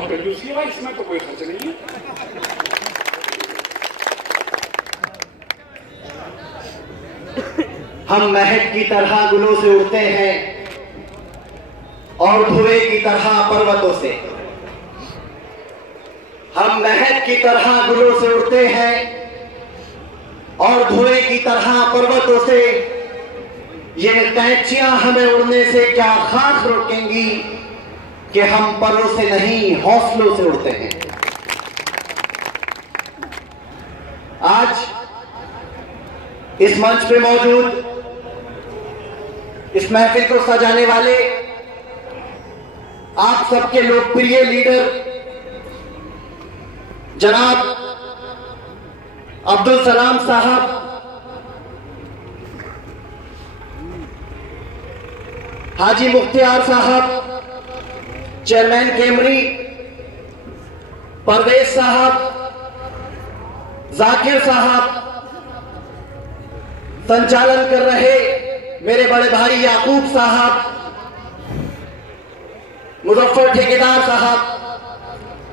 कंजूसी है, इसमें तो कोई खर्च नहीं है। हम महक की तरह गुलों से उड़ते हैं और धुएं की तरह पर्वतों से। हम महक की तरह गुलों से उड़ते हैं और धुएं की तरह पर्वतों से। ये कैंचियां हमें उड़ने से क्या खास रोकेंगी कि हम परों से नहीं हौसलों से उड़ते हैं। आज इस मंच पे मौजूद इस महफिल को सजाने वाले आप सबके लोकप्रिय लीडर जनाब अब्दुल सलाम साहब, हाजी मुख्तियार साहब, चेयरमैन केमरी, परवेज साहब, जाकिर साहब, संचालन कर रहे मेरे बड़े भाई याकूब साहब, मुजफ्फर ठेकेदार साहब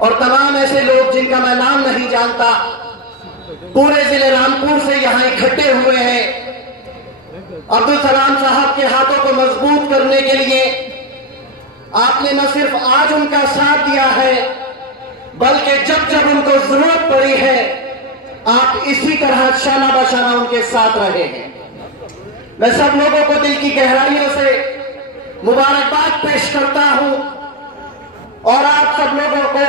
और तमाम ऐसे लोग जिनका मैं नाम नहीं जानता, पूरे जिले रामपुर से यहां इकट्ठे हुए हैं। अब्दुल सलाम साहब के हाथों को मजबूत करने के लिए आपने न सिर्फ आज उनका साथ दिया है, बल्कि जब जब उनको जरूरत पड़ी है आप इसी तरह शाना बशाना उनके साथ रहे हैं। मैं सब लोगों को दिल की गहराइयों से मुबारकबाद पेश करता हूं और आप सब लोगों को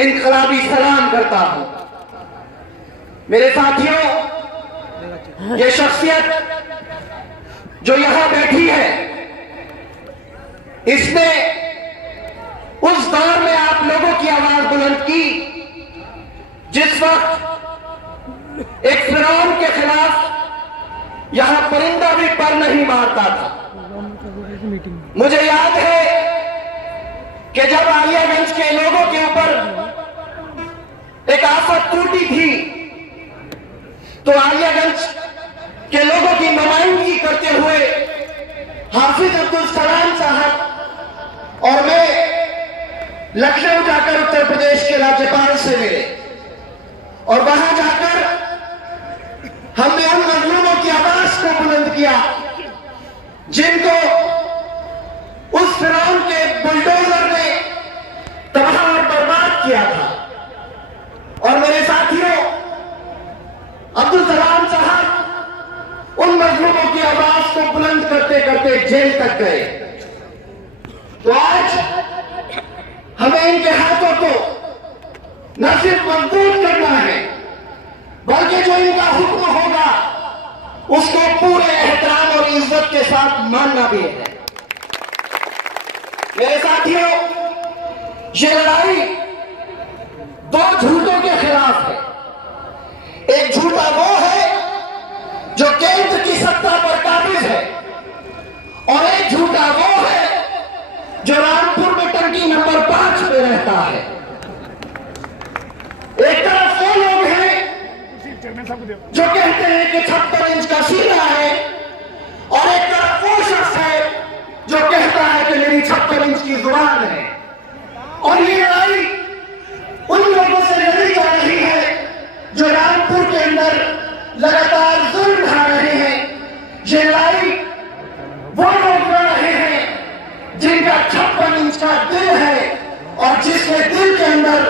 इनकलाबी सलाम करता हूं। मेरे साथियों, ये शख्सियत जो यहां बैठी है, इसने उस दौर में आप लोगों की आवाज बुलंद की जिस वक्त एक फिरौन के खिलाफ यहां परिंदा भी पर नहीं मारता था। मुझे याद है कि जब आलियागंज के लोगों के ऊपर एक आफत टूटी थी तो आलियागंज के लोगों की नुमाइंदगी करते हुए हाफिज अब्दुल सलाम साहब और मैं लखनऊ जाकर उत्तर प्रदेश के राज्यपाल से मिले और वहां जाकर हमने उन मजलूमों की आवाज को बुलंद किया जिनको उस फिरौन के बुलडोजर ने तबाह और बर्बाद किया था। और मेरे साथियों, अब्दुल सलाम साहब उन मजलूमों की आवाज को बुलंद करते करते जेल तक गए। तो आज हमें इनके हाथों को न सिर्फ मजबूत करना है, बल्कि जो इनका हुक्म होगा उसको पूरे एहतराम और इज्जत के साथ मानना भी है। मेरे साथियों, ये लड़ाई दो झूठों के खिलाफ है। एक झूठा वो है जो केंद्र की सत्ता पर काबिज है और एक झूठा वो है जो रामपुर में टंकी नंबर 5 पे रहता है। एक तरफ वो लोग हैं जो कहते हैं कि 56 इंच का सीना है और एक तरफ वो शख्स है जो कहता है कि मेरी 56 इंच की जुबान है। और ये लड़ाई उन लोगों से लड़ी जा रही है जो रामपुर के अंदर लगातार जुल्म ढा रहे हैं। ये लड़ाई वो लोग लड़ रहे हैं जिनका 56 इंच का दिल है और जिसके दिल के अंदर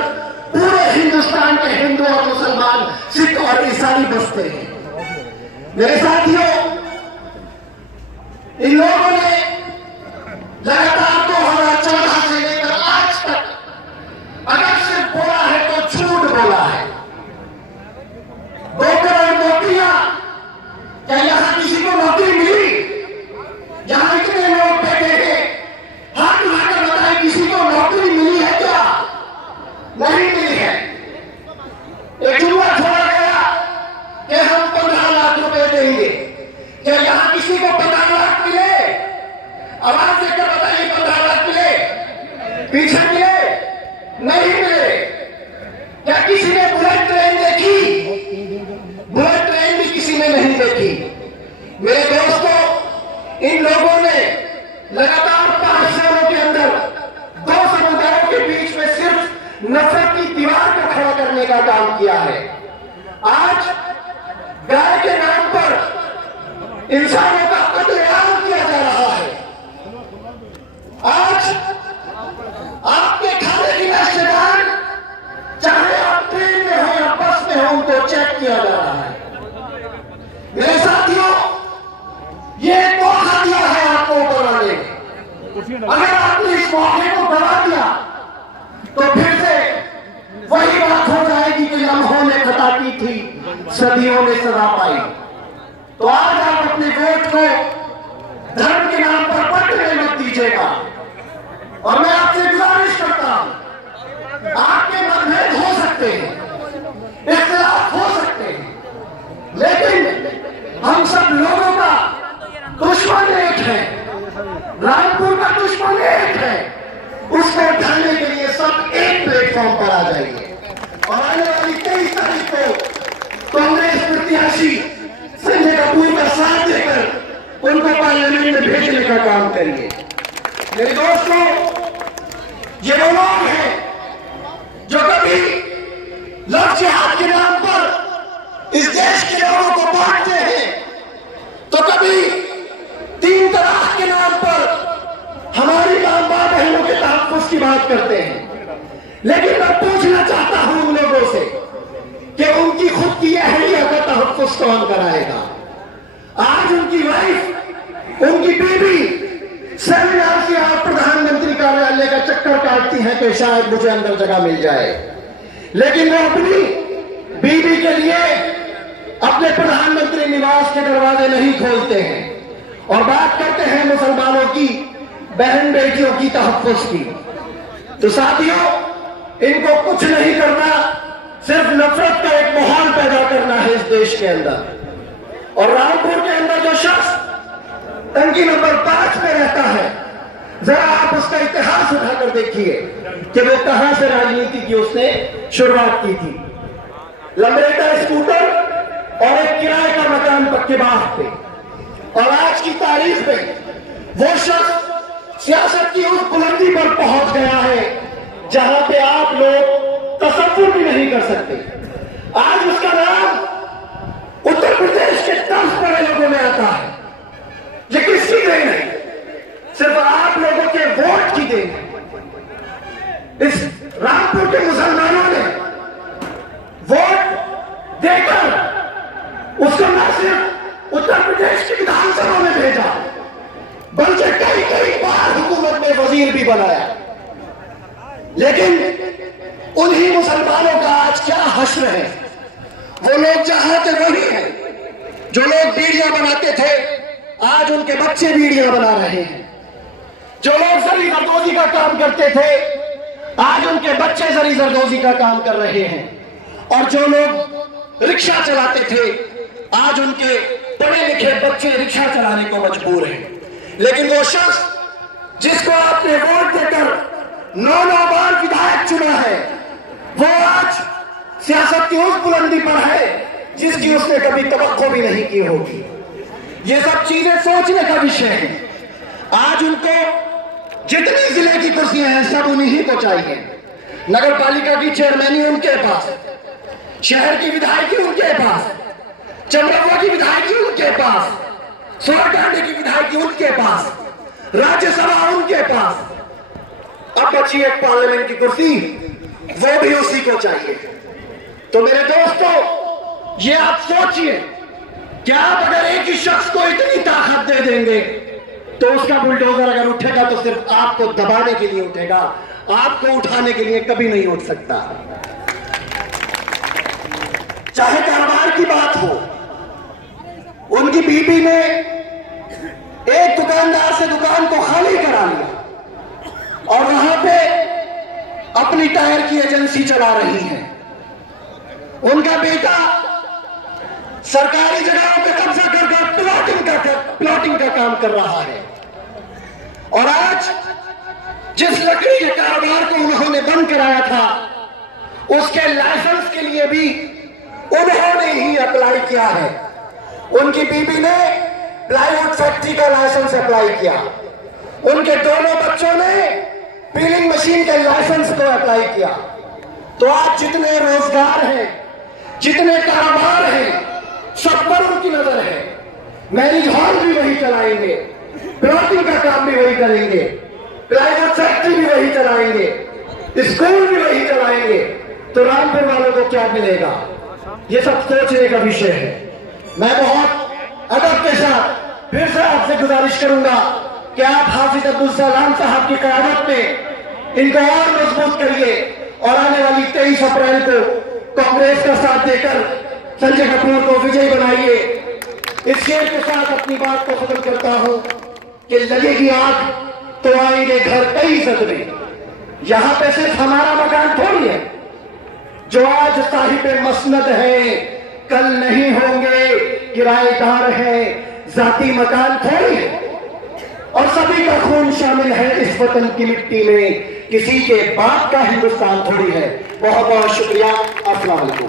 पूरे हिंदुस्तान के हिंदू और मुसलमान, सिख और ईसाई बसते हैं। मेरे साथियों, इन लोगों ने लगातार 2014 से लेकर आज तक अगर सिर्फ बोला है तो झूठ बोला है। 2 करोड़ नौकरियां, क्या यहां किसी को नौकरी मिली? यहां इतने लोग बैठे हैं, हाथ उठाकर बताएं किसी को नौकरी मिली है क्या? नहीं मिली है। एक जुमला छोड़ा गया कि हम 15 लाख रुपए देंगे। क्या यहां किसी को 15 लाख मिले? आवाज देकर बताइए। करने का काम किया है। आज गाय के नाम पर इंसानों का कत्लेआम किया जा रहा है। आज आपके खाने की रिश्तेदार, चाहे आप ट्रेन में हो या बस में हो, उनको चेक किया जा रहा है। मेरे साथियों, ये मौका दिया है आपको ऊपर वाले ने। अगर आपने इस मौके को गवा दिया तो फिर से वही बात हो जाएगी कि लम्हों ने खता की थी, सदियों ने सजा पाई। तो आज आप अपने वोट को धर्म के नाम पर बंटने मत दीजिएगा। और मैं आपसे गुजारिश करता हूं, आपके मतभेद हो सकते हैं, इख्तिलाफ हो सकते हैं, लेकिन हम सब लोगों का दुश्मन एक है, रामपुर का दुश्मन एक है। उसको उठाने के लिए सब एक प्लेटफॉर्म पर आ जाइए और आने वाली 23 तारीख को कांग्रेस प्रत्याशी संजय कपूर का साथ देकर उनको पार्लियामेंट में भेजने का काम करिए। मेरे दोस्तों, ये वो लोग हैं जो कभी लव जिहाद के नाम पर इस देश के लोगों को बांटते हैं, तो कभी 3 तलाक के नाम पर हमारी मां बहनों के तहफ्फुज़ की बात करते हैं। लेकिन मैं पूछना चाहता हूं उन लोगों से कि उनकी खुद की अहलिया का तहफ्फुज़ कौन कराएगा? आज उनकी वाइफ, उनकी बीवी सेमिनार से आप प्रधानमंत्री कार्यालय का चक्कर काटती हैं कि शायद मुझे अंदर जगह मिल जाए, लेकिन वो अपनी बीवी के लिए अपने प्रधानमंत्री निवास के दरवाजे नहीं खोलते हैं और बात करते हैं मुसलमानों की बहन बेटियों की तहफ्फुज़ की। तो साथियों, इनको कुछ नहीं करना, सिर्फ नफरत का एक माहौल पैदा करना है इस देश के अंदर। और रामपुर के अंदर जो शख्स टंकी नंबर 5 में रहता है, जरा आप उसका इतिहास उठाकर देखिए कि वो कहां से राजनीति की उसने शुरुआत की थी। लंबरेटा स्कूटर और एक किराए का मकान पक्के बाग पे, और आज की तारीख में वो शख्स सियासत की उस बुलंदी पर पहुंच गया है जहां पे आप लोग तसव्वुर भी नहीं कर सकते। आज उसका नाम उत्तर प्रदेश के 10 बड़े लोगों में आता है। ये किसकी देन है? सिर्फ आप लोगों के वोट की देन है। इस रामपुर के मुसलमानों ने वोट देकर उसको न सिर्फ उत्तर प्रदेश की विधानसभा में भेजा, बल्कि कई बार हुकूमत में वजीर भी बनाया। लेकिन उन्हीं मुसलमानों का आज क्या हश्र है? वो लोग जहां थे वही हैं। जो लोग बीड़ियां बनाते थे, आज उनके बच्चे बीड़ियां बना रहे हैं। जो लोग जरी जरदोजी का काम करते थे, आज उनके बच्चे जरी जरदोजी का काम कर रहे हैं। और जो लोग रिक्शा चलाते थे, आज उनके पढ़े लिखे बच्चे रिक्शा चलाने को मजबूर हैं। लेकिन वो शख्स जिसको आपने वोट देकर 9 बार विधायक चुना है, वो आज सियासत की उस बुलंदी पर है जिसकी उसने कभी तवक्को भी नहीं की होगी। ये सब चीजें सोचने का विषय है। आज उनको जितनी जिले की कुर्सियां हैं सब उन्हीं को चाहिए। नगर पालिका की चेयरमैनी उनके पास, शहर की विधायकी उनके पास, चंद्रपुर की विधायकी उनके पास, सोरकांडी की विधायकी उनके पास, राज्यसभा उनके पास। अब बची एक पार्लियामेंट की कुर्सी, वो भी उसी को चाहिए। तो मेरे दोस्तों, ये आप सोचिए कि आप अगर एक ही शख्स को इतनी ताकत दे देंगे तो उसका बुलडोजर अगर उठेगा तो सिर्फ आपको दबाने के लिए उठेगा, आपको उठाने के लिए कभी नहीं उठ सकता। चाहे कारोबार की बात हो, उनकी बीबी ने एक दुकानदार से दुकान को खाली करा लिया और वहां पे अपनी टायर की एजेंसी चला रही है। उनका बेटा सरकारी जगहों पे कब्जा करके प्लॉटिंग का काम कर रहा है। और आज जिस लकड़ी के कारोबार को उन्होंने बंद कराया था, उसके लाइसेंस के लिए भी उन्होंने ही अप्लाई किया है। उनकी बीबी ने प्लाईवुड फैक्ट्री का लाइसेंस अप्लाई किया। उनके दोनों बच्चों ने पीलिंग मशीन के लाइसेंस को अप्लाई किया। तो आज जितने रोजगार हैं, जितने कारोबार हैं, सब पर उनकी नजर है। मैरिज हॉल भी वही चलाएंगे, प्लॉटिंग का काम भी वही करेंगे, प्राइवेट फैक्ट्री भी वही चलाएंगे, स्कूल भी वही चलाएंगे। तो रामपुर वालों को क्या मिलेगा? ये सब सोचने का विषय है। मैं बहुत अदब के साथ फिर से आपसे गुजारिश करूंगा कि आप हाफिज अब्दुल सलाम साहब की क़यादत में इनको और मजबूत करिए और आने वाली 23 अप्रैल को कांग्रेस का साथ देकर संजय कपूर को विजयी बनाइए। इस शेर के साथ अपनी बात को खत्म करता हूं कि लगेगी आग तो आएंगे घर कई सदमे। यहां पे सिर्फ हमारा मकान थोड़ी है, जो आज साहिब मसनद है कल नहीं होंगे किराएदार हैं, जाती मकान थोड़ी है। और सभी का खून शामिल है इस वतन की मिट्टी में, किसी के बाप का हिंदुस्तान थोड़ी है। बहुत बहुत शुक्रिया। अस्सलाम वालेकुम।